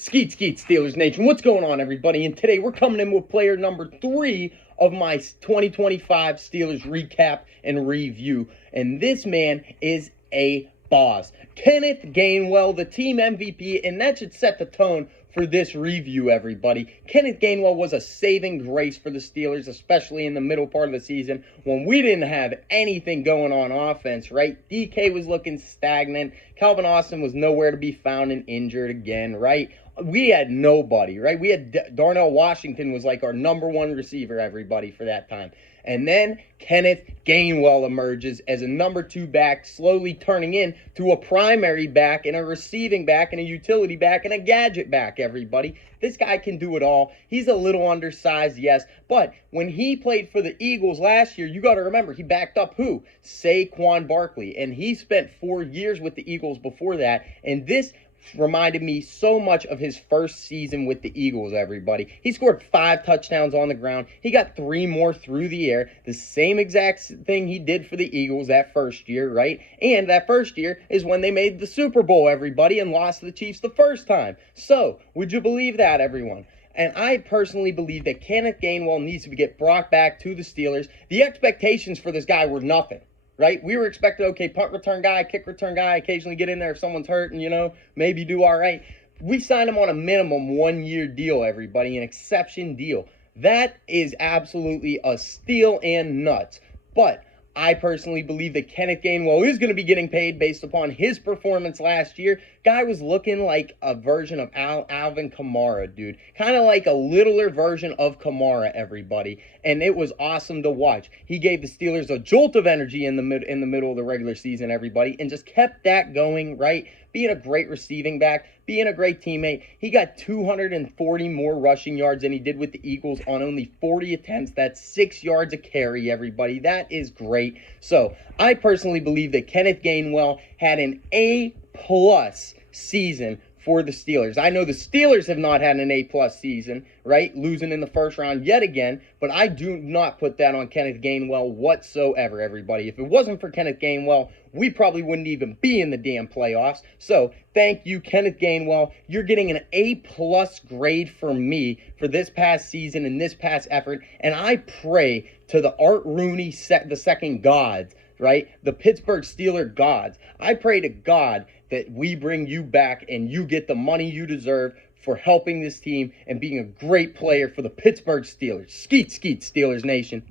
Skeet, Steelers Nation. What's going on, everybody? And today we're coming in with player number 3 of my 2025 Steelers recap and review. And this man is a boss. Kenneth Gainwell, the team MVP, and that should set the tone for this review, everybody. Kenneth Gainwell was a saving grace for the Steelers, especially in the middle part of the season when we didn't have anything going on offense, right? DK was looking stagnant. Calvin Austin was nowhere to be found and injured again, right? We had nobody, right? We had Darnell Washington was like our number one receiver, everybody, for that time. And then Kenneth Gainwell emerges as a number 2 back, slowly turning into a primary back and a receiving back and a utility back and a gadget back, everybody. This guy can do it all. He's a little undersized, yes, but when he played for the Eagles last year, you got to remember, he backed up who? Saquon Barkley, and he spent 4 years with the Eagles before that, and this reminded me so much of his first season with the Eagles, everybody. He scored 5 touchdowns on the ground. He got 3 more through the air. The same exact thing he did for the Eagles that first year, right? And that first year is when they made the Super Bowl, everybody, and lost to the Chiefs the first time. So, would you believe that, everyone? And I personally believe that Kenneth Gainwell needs to get brought back to the Steelers. The expectations for this guy were nothing. Right? We were expecting, okay, punt return guy, kick return guy, occasionally get in there if someone's hurt and, maybe do all right. We signed him on a minimum 1-year deal, everybody, an exception deal. That is absolutely a steal and nuts. But I personally believe that Kenneth Gainwell is going to be getting paid based upon his performance last year. Guy was looking like a version of Alvin Kamara, dude. Kind of like a littler version of Kamara, everybody. And it was awesome to watch. He gave the Steelers a jolt of energy in the middle of the regular season, everybody, and just kept that going, right? Being a great receiving back, being a great teammate. He got 240 more rushing yards than he did with the Eagles on only 40 attempts. That's 6 yards a carry, everybody. That is great. So, I personally believe that Kenneth Gainwell had an A-plus season for the Steelers. I know the Steelers have not had an A-plus season, right? Losing in the first round yet again, but I do not put that on Kenneth Gainwell whatsoever, everybody. If it wasn't for Kenneth Gainwell, we probably wouldn't even be in the damn playoffs. So, thank you, Kenneth Gainwell. You're getting an A-plus grade from me for this past season and this past effort, and I pray to the Art Rooney the second gods, right? The Pittsburgh Steelers gods. I pray to God that we bring you back and you get the money you deserve for helping this team and being a great player for the Pittsburgh Steelers. Skeet, Steelers Nation.